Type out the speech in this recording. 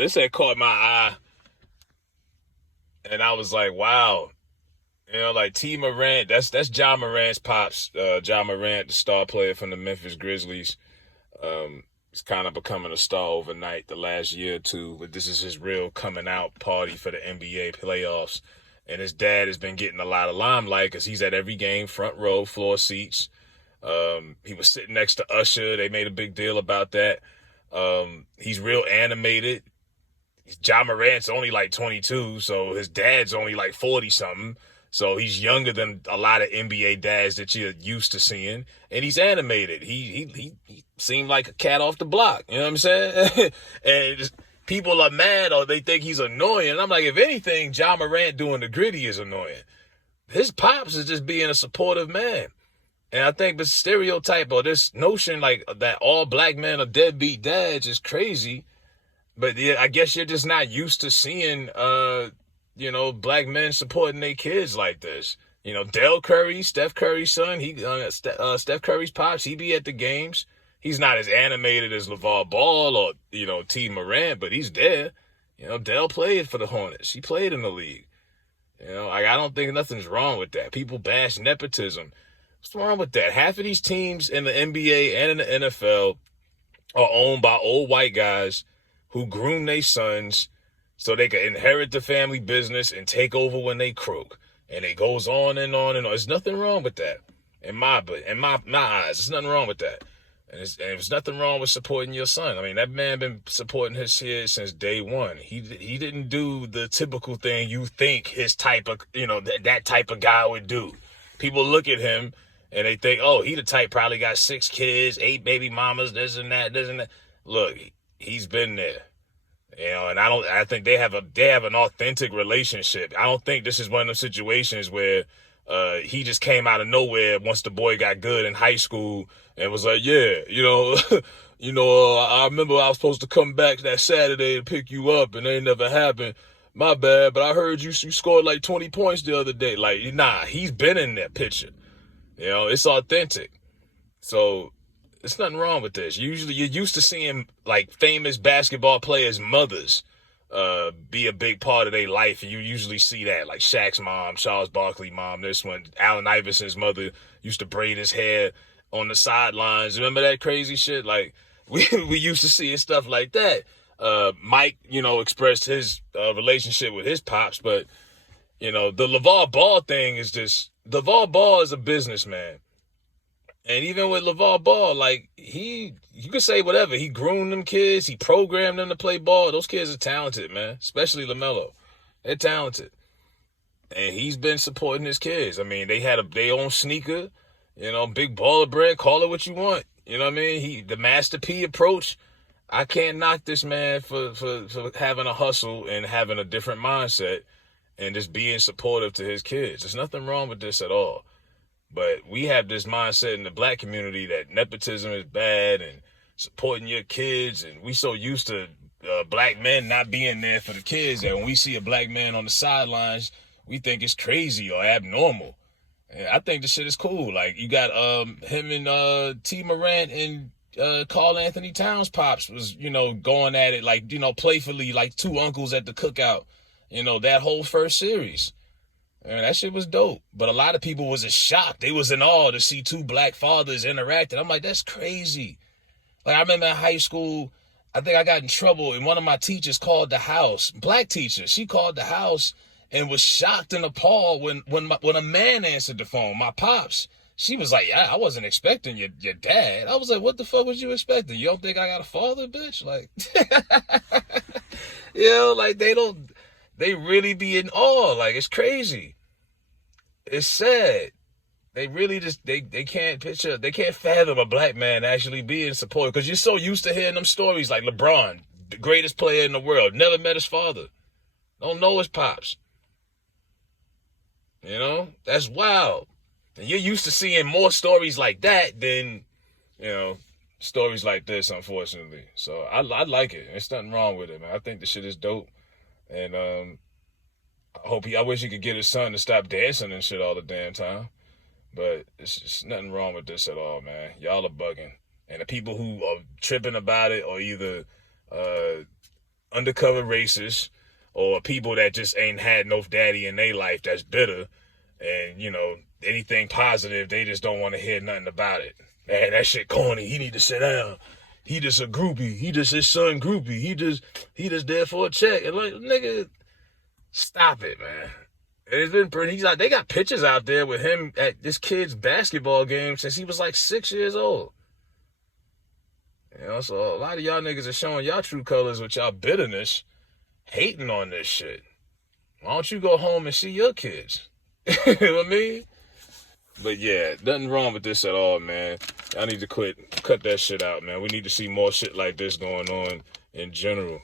This had caught my eye, and I was like, wow. Like Tee Morant, that's Ja Morant's pops. Ja Morant, the star player from the Memphis Grizzlies. He's kind of becoming a star overnight the last year or two, but this is his real coming out party for the NBA playoffs. And his dad has been getting a lot of limelight because he's at every game, front row, floor seats. He was sitting next to Usher. They made a big deal about that. He's real animated. Ja Morant's only like 22, so his dad's only like 40 something. So he's younger than a lot of NBA dads that you're used to seeing, and he's animated. He seemed like a cat off the block. You know what I'm saying? And just, people are mad or they think he's annoying. And I'm like, if anything, Ja Morant doing the gritty is annoying. His pops is just being a supportive man. And I think the stereotype or this notion like that all black men are deadbeat dads is crazy. But yeah, I guess you're just not used to seeing, black men supporting their kids like this. Del Curry, Steph Curry's son, Steph Curry's pops, he be at the games. He's not as animated as LeVar Ball or, Tee Morant, but he's there. Del played for the Hornets. He played in the league. I don't think nothing's wrong with that. People bash nepotism. What's wrong with that? Half of these teams in the NBA and in the NFL are owned by old white guys who groom their sons so they can inherit the family business and take over when they croak. And it goes on and on and on. There's nothing wrong with that. In my eyes, there's nothing wrong with that. And there's nothing wrong with supporting your son. I mean, that man been supporting his kids since day one. He didn't do the typical thing you think his type of, that type of guy would do. People look at him and they think, oh, he the type probably got 6 kids, 8 baby mamas, this and that. Look, he's been there. And I think they have an authentic relationship. I don't think this is one of those situations where he just came out of nowhere once the boy got good in high school and was like, yeah, I remember I was supposed to come back that Saturday to pick you up and it never happened. My bad, but I heard you scored like 20 points the other day. Like, nah, he's been in that picture. It's authentic. So there's nothing wrong with this. Usually you're used to seeing like famous basketball players' mothers be a big part of their life. And you usually see that, like Shaq's mom, Charles Barkley's mom, this one, Allen Iverson's mother used to braid his hair on the sidelines. Remember that crazy shit? Like we used to see stuff like that. Mike, expressed his relationship with his pops, but the LeVar Ball thing is just, LeVar Ball is a businessman. And even with LeVar Ball, like, you can say whatever. He groomed them kids. He programmed them to play ball. Those kids are talented, man. Especially LaMelo. They're talented. And he's been supporting his kids. I mean, they had their own sneaker, big baller brand. Call it what you want. You know what I mean? The Master P approach. I can't knock this man for having a hustle and having a different mindset and just being supportive to his kids. There's nothing wrong with this at all. But we have this mindset in the black community that nepotism is bad and supporting your kids. And we so used to black men not being there for the kids that when we see a black man on the sidelines, we think it's crazy or abnormal. And I think this shit is cool. Like, you got him and Tee Morant and Karl Anthony Towns pops was, going at it like, playfully, like two uncles at the cookout, that whole first series. Man, that shit was dope. But a lot of people was shocked. They was in awe to see two black fathers interacting. I'm like, that's crazy. Like, I remember in high school, I think I got in trouble and one of my teachers called the house. Black teacher. She called the house and was shocked and appalled when a man answered the phone, my pops. She was like, yeah, I wasn't expecting your dad. I was like, what the fuck was you expecting? You don't think I got a father, bitch? Like, like they really be in awe. Like, it's crazy. It's sad. They really just, they can't fathom a black man actually being supported. Because you're so used to hearing them stories like LeBron, the greatest player in the world, never met his father. Don't know his pops. That's wild. And you're used to seeing more stories like that than, stories like this, unfortunately. So I like it. There's nothing wrong with it, man. I think the shit is dope. And I wish he could get his son to stop dancing and shit all the damn time. But it's just nothing wrong with this at all, man. Y'all are bugging. And the people who are tripping about it are either undercover racists or people that just ain't had no daddy in their life that's bitter, and anything positive they just don't want to hear nothing about it. Man, that shit corny. He need to sit down. He just a groupie. He just his son groupie. He just there for a check. And like, nigga, stop it, man. It's been pretty. They got pictures out there with him at this kid's basketball game since he was like 6 years old. So a lot of y'all niggas are showing y'all true colors with y'all bitterness, hating on this shit. Why don't you go home and see your kids? You know what I mean? But yeah, nothing wrong with this at all, man. I need to cut that shit out, man. We need to see more shit like this going on in general.